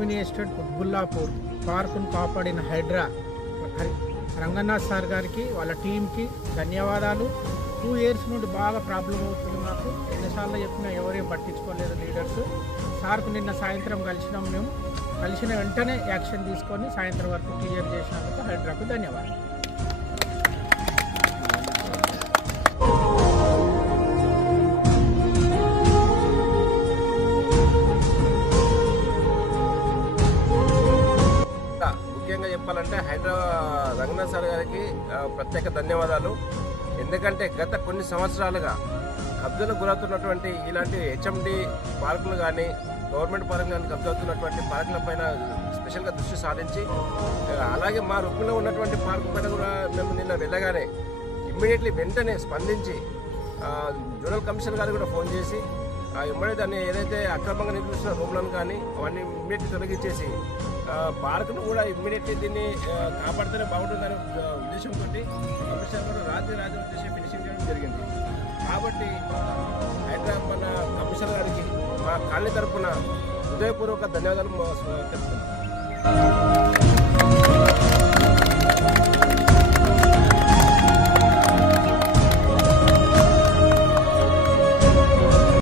Administrate Quthbullapur పార్కును కాపాడిన Hydraa Ranganath sir గారికి వాళ్ళ టీంకి ధన్యవాదాలు. 2 years నుండి బాగా ప్రాబ్లం అవుతుంది మాకు. ఎన్నిసార్లు చెప్పినా ఎవరేం పట్టించుకోలేదు లీడర్స్. సార్కు నిన్న సాయంత్రం కలిసినాం. మేము కలిసిన వెంటనే యాక్షన్ తీసుకొని సాయంత్రం వరకు క్లియర్ చేసినందుకు హైడ్రాకు ధన్యవాదాలు. ముఖ్యంగా చెప్పాలంటే రంగనాథ్ సార్ గారికి ప్రత్యేక ధన్యవాదాలు. ఎందుకంటే గత కొన్ని సంవత్సరాలుగా కబ్జాలకు గురవుతున్నటువంటి ఇలాంటి హెచ్ఎండి పార్కులు కానీ గవర్నమెంట్ పరంగా కబ్జవుతున్నటువంటి పార్కుల పైన స్పెషల్గా దృష్టి సారించి, అలాగే మా రుక్మిలో ఉన్నటువంటి పార్కు పైన కూడా మేము నిన్న వెళ్ళగానే ఇమ్మీడియట్లీ వెంటనే స్పందించి జోనల్ కమిషనర్ గారు కూడా ఫోన్ చేసి ఇమ్మడి దాన్ని ఏదైతే అక్రమంగా నిర్మిస్తున్న రూమ్లను కానీ అవన్నీ ఇమ్మీడియట్లీ తొలగించేసి పార్కును కూడా ఇమ్మీడియట్లీ దీన్ని కాపాడితేనే బాగుంటుందనే ఉద్దేశంతో కమిషనర్ కూడా రాత్రి వచ్చేసి ఫినిషింగ్ చేయడం జరిగింది. కాబట్టి హైదరాబాద్ కమిషనర్ గారికి మా కాలనీ తరఫున హృదయపూర్వక ధన్యవాదాలు తెలుపుతున్నాం.